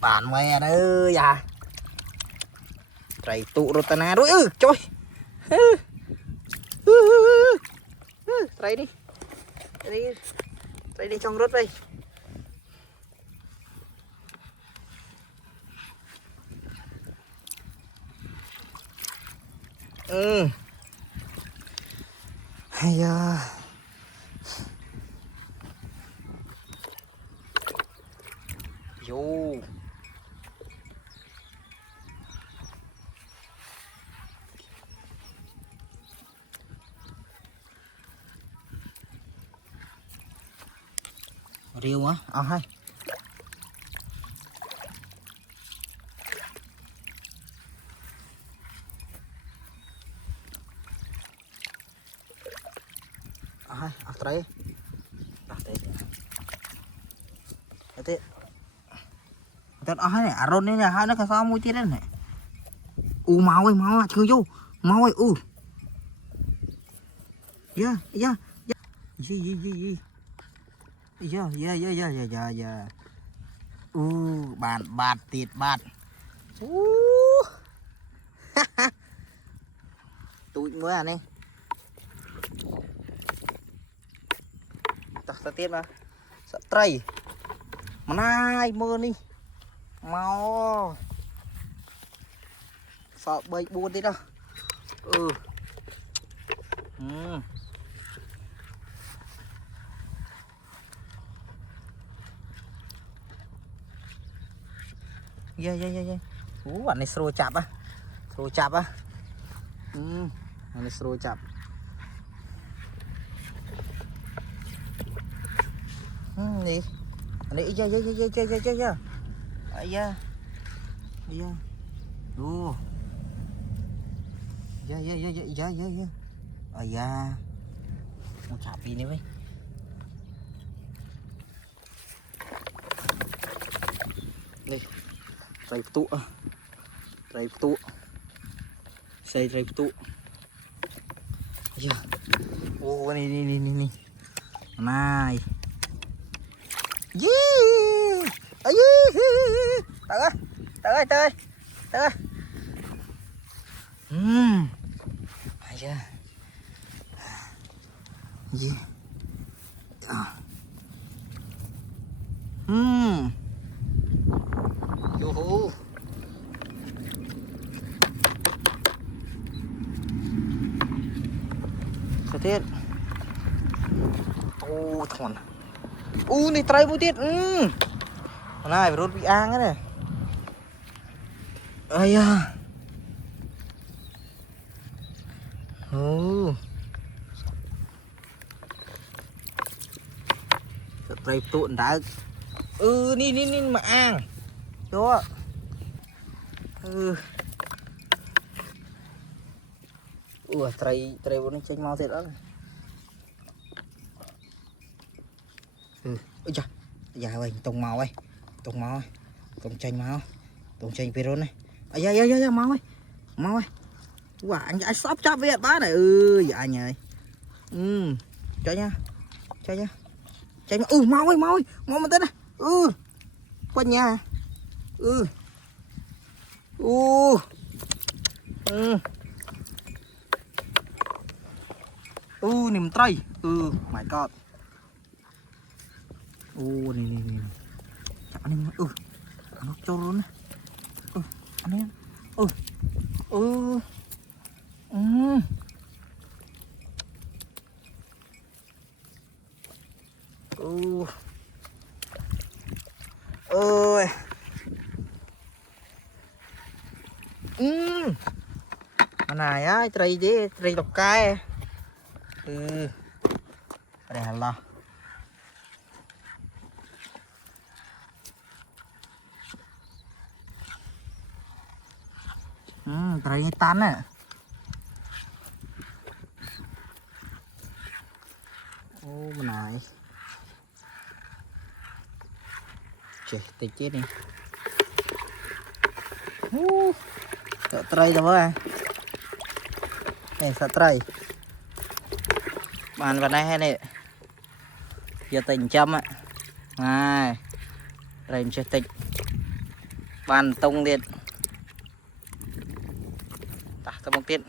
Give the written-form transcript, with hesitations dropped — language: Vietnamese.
Bạn mẹ ơi à. Trầy tụ rô tà nà rồi trời. Trầy đi. Trầy đi trong rốt đây. Hay da. Vô. Riêu á, hay. Hay, tray. Thế. Tết hay này, rôn này hai nó sao mua chết đấy này. Mau ơi, chưa vô. Mau ơi, Yeah. Gì. Yeah. Bạn tiệt bạn. Tụi mới à này. Ta tiếp mà. Sợ tray. Mà nai mơ đi. Mau. Sợ bầy buồn thế đâu. Yeah. Bạn này sro chạp á. Bạn này sro chạp. Đi. Này yeah. Yeah. Yeah. Yeah. Một chạp đi nữa với. Đây. Tray tụ. Tray tụ. Yeah. Ini. Này. Yeah. Tới ơi. Yeah. Yo. Sao tiết. Thằng. Này tray một tiết. Này rốt bị ang này. Ây da. Tray tụn đã. Ni mà ang. Đó. Tray nó chênh mau thiệt đó. Ôi trời. Dạ ơi, tông màu ơi. Tông chênh peron này. Dạ mau ơi. Wow, anh sắp chắp Việt bá này. Dạ anh ơi. Cho nha. Chạy mà. Mau ơi. Mau mà tên này. Qua nhà. Niềm tray. My god. Này. Chạm anh em. Nó trâu luôn này. Anh em. Ôi. Này á, tray độc cay. Đây là tray tan nè. Bên này. Trời, tịch chết đi. Sợ tray rồi ơi. Này sợ tray. Bàn vào đây hay này. Giờ tình châm ạ. Này. rèm chơi tịch bàn tông liệt ta bóng tiết